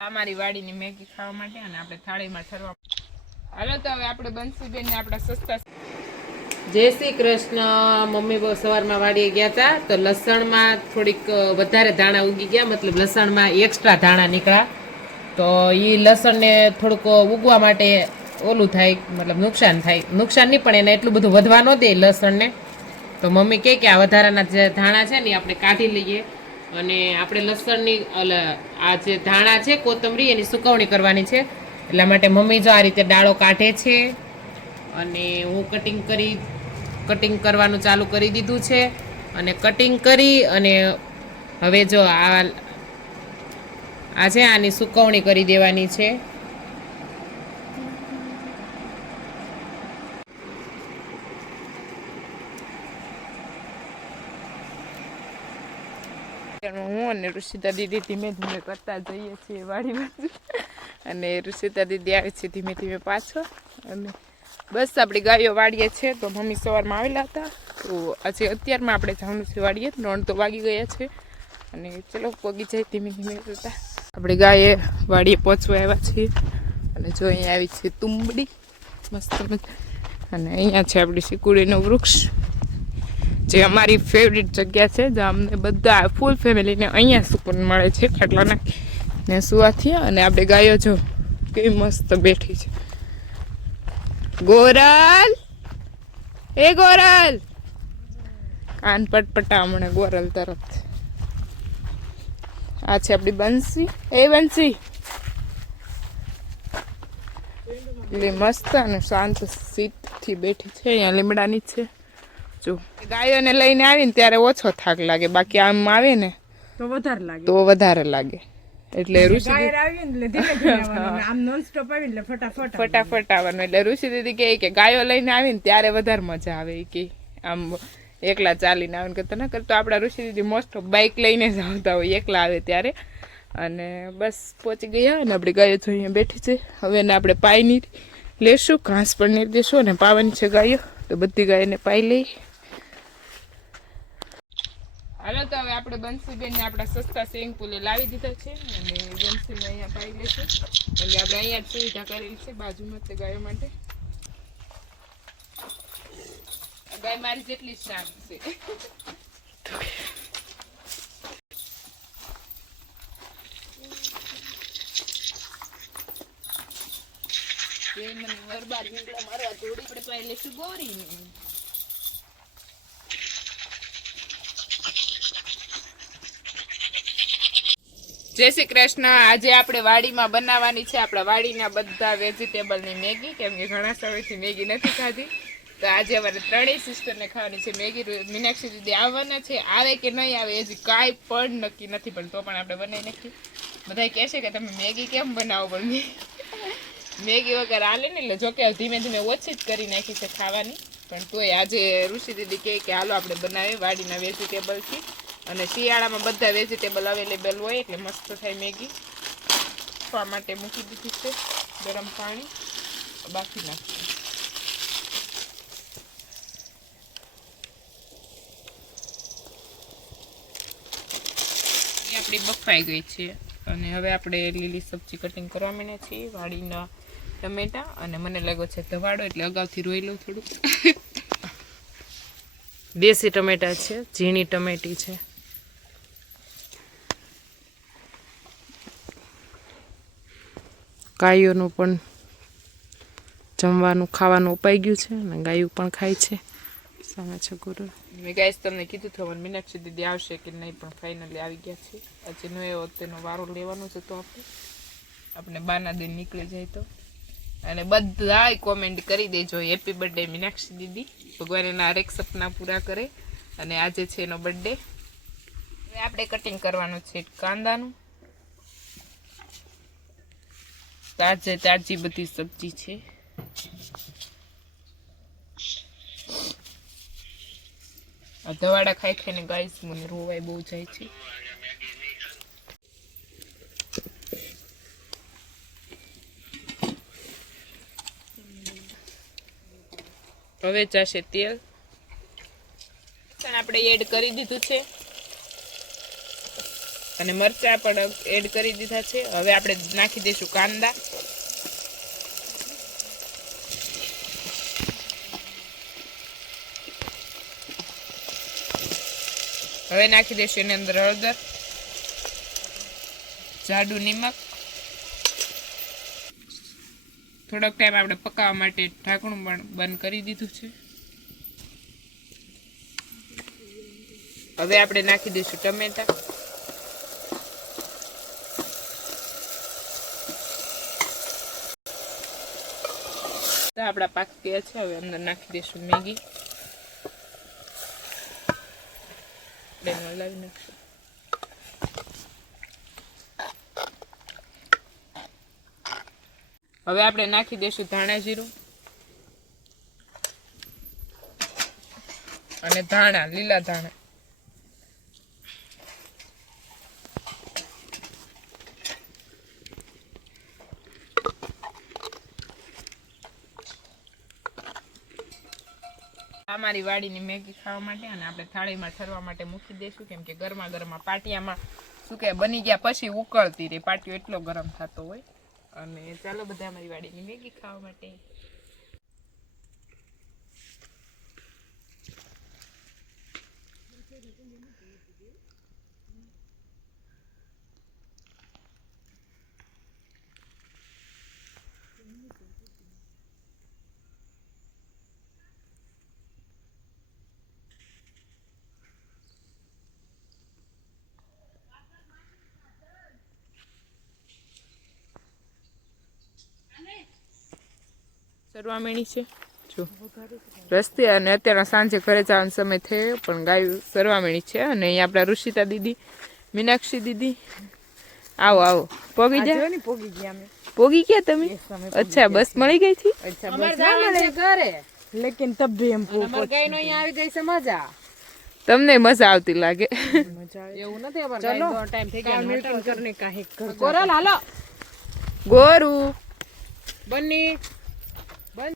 અમારી વાડીની મેગી ખાવા માટે અને આપણે થાળીમાં ઠરવા. હાલો તો હવે આપણે બંસીબેન ને આપણા સસ્તા. જય શ્રી કૃષ્ણ. મમ્મી બહુ સવારમાં વાડીએ ગયા હતા તો લસણમાં થોડીક વધારે ધાણા ઉગી ગયા, મતલબ લસણમાં એક્સ્ટ્રા ધાણા નીકળ્યા. તો એ લસણને થોડુંક ઉગવા માટે ઓલું થાય, મતલબ નુકસાન થાય. નુકસાન નહીં પણ એને એટલું બધું વધવા ન દે લસણને. તો મમ્મી કહે કે આ વધારાના જે ધાણા છે ને આપણે કાઢી લઈએ અને આપણે લસણની આ જે ધાણા છે કોથમરી એની સુકવણી કરવાની છે. એટલા માટે મમ્મી જો આ રીતે ડાળો કાઢે છે અને હું કટિંગ કરવાનું ચાલુ કરી દીધું છે. અને કટિંગ કરી અને હવે જો આ છે આની સુકવણી કરી દેવાની છે. હું અને ઋષિતા દીદી ધીમે ધીમે કરતા જઈએ છીએ વાડી બાજુ અને ઋષિતા દીદી આવે છે ધીમે ધીમે પાછો. અને બસ આપણી ગાયો વાડીએ છે. તો મમ્મી સવારમાં આવેલા હતા તો આજે અત્યારમાં આપણે જવાનું છે વાડીએ. 9 તો વાગી ગયા છે અને ચલો પગી જાય ધીમે ધીમે કરતા. આપણે ગાયે વાડીએ પહોંચવા આવ્યા છીએ અને જો અહીંયા આવી છે તુંબડી મસ્ત અને અહીંયા છે આપણી સિકુડીનું વૃક્ષ જે અમારી ફેવરિટ જગ્યા છે, જ્યાં અમને બધા ફૂલ ફેમિલીને અહીંયા સુકૂન મળે છે ખાટલા નાખીને સુવાથી. અને આપણે ગાયો જો કેવી મસ્ત બેઠી છે. ગોરલ, એ ગોરલ, કાન પટપટા હમણાં ગોરલ તરફ. આ છે આપણી બંસી. એ બંસી એટલે મસ્ત અને શાંત સીટથી બેઠી છે. અહીંયા લીમડાની જ છે. જો ગાયોને લઈને આવીને ત્યારે ઓછો થાક લાગે, બાકી આમ આવે ને તો વધારે લાગે. એટલે ઋષિ ફટાફટ આવવાનું. એટલે ઋષિ દીદી કહે કે ગાયો લઈને આવીને ત્યારે વધારે મજા આવે કે આમ એકલા ચાલીને આવીને કરતા ના કરતો. આપણા ઋષિ દીદી મોસ્ટ ઓફ બાઇક લઈને જ આવતા હોય એકલા આવે ત્યારે. અને બસ પહોંચી ગયા અને આપણે ગાયો જો અહીંયા બેઠી છે. હવે એને આપણે પાઈ લેશું, ઘાસ પણ નહીં દેશું અને પાવાની છે ગાયો. તો બધી ગાયોને પાઈ લઈ. હાલો તો હવે આપણે બંસીબેનને આપણા સસ્તા સ્વિમિંગ પુલે લાવી દીધા છે અને બંસીને અહીંયા પાઈ લેશું. એટલે આપણે અહીંયા જ સુવિધા કરેલી છે બાજુમાં તે ગાયો માટે. ગાય મારી જેટલી શાંત છે. મને વરબાર નીકળા મારવા થોડી આપણે પાઈ લેશું ગોરી. જય શ્રી કૃષ્ણ. આજે આપણે વાડીમાં બનાવવાની છે આપણા વાડીના બધા વેજીટેબલની મેગી, કેમ કે ઘણા સમયથી મેગી નથી ખાધી. તો આજે અમારે ત્રણેય સિસ્ટરને ખાવાની છે મેગી. મીનાક્ષી દીદી આવવાના છે, આવે કે નહીં આવે હજી કાંઈ પણ નક્કી નથી, પણ તો પણ આપણે બનાવી નાખીએ. બધા કહે છે કે તમે મેગી કેમ બનાવો, પણ મેગી વગર હાલે ને. એટલે જોકે ધીમે ધીમે ઓછી જ કરી નાખી છે ખાવાની, પણ તોય આજે ઋષિ દીદી કહે કે હાલો આપણે બનાવીએ વાડીના વેજીટેબલથી. અને શિયાળામાં બધા વેજીટેબલ અવેલેબલ હોય એટલે મસ્ત થાય મેગી. ખાવા માટે મૂકી દીધી છે ગરમ પાણી, બાકી નાખીએ. આપણી બફાઈ ગઈ છે અને હવે આપણે લીલી સબ્જી કટિંગ કરવા માંડ્યા છીએ. વાડીના ટમેટા અને મને લાગ્યો છે ધવાડો એટલે અગાઉથી રોઈ લઉં થોડુંક. દેશી ટમેટા છે, ઝીણી ટમેટી છે. ગાયોનું પણ જમવાનું ખાવાનું ઉપાઈ ગયું છે અને ગાયું પણ ખાય છે. સામે છે ગુરુ. મેં ગાઈસ તમને કીધું હતું મીનાક્ષી દીદી આવશે કે નહીં, પણ ફાઇનલી આવી ગયા છે. હજી નો એવો તેનો વારો લેવાનો છે તો આપણે બાના દિન નીકળી જાય તો. અને બધા કોમેન્ટ કરી દેજો હેપી બર્થડે મીનાક્ષી દીદી, ભગવાન એના હરેક સપના પૂરા કરે. અને આજે છે એનો બર્થડે. હવે આપણે કટિંગ કરવાનું છે કાંદાનું. તાજી બધી સબ્જી છે. આ ધવાડા ખાઈ ખાઈને ગાઈસ મને રોવાય બહુ જાય છે. હવે જશે તેલ. આપણે એડ કરી દીધું છે. અને મરચાં પણ એડ કરી દીધા છે. હવે આપણે નાખી દઈશું કાંદા. હવે નાખી દઈશું એની અંદર હળદર, જાડું નિમક. થોડોક ટાઈમ આપણે પકાવવા માટે ઢાંકણું પણ બંધ કરી દીધું છે. હવે આપણે નાખી દઈશું ટમેટા. આપણા પાકી ગયા છે. હવે અંદર નાખી દઈશું મેગી. હલાવી નાખશું. હવે આપણે નાખી દઈશું ધાણા જીરું અને ધાણા, લીલા ધાણા. અમારી વાડીની મેગી ખાવા માટે અને આપણે થાળીમાં ઠરવા માટે મૂકી દઈશું, કેમ કે ગરમા ગરમા પાટિયામાં શું કે બની ગયા પછી ઉકળતી રહી, પાટિયો એટલો ગરમ થતો હોય. અને ચાલો બધા અમારી વાડીની મેગી ખાવા માટે. સરવા મેણી છે જો રસ્તે, અને અત્યારે સાંજે ઘરે જવાનો સમય થયો પણ ગાયું સરવા મેણી છે. અને અહીંયા આપણા ઋષિતા દીદી, મીનાક્ષી દીદી, આવો આવો. પોગી ગયા? પોગી ગયા તમે? અચ્છા, બસ મળી ગઈ થી? તમને મજા આવતી લાગે. ગોરું બની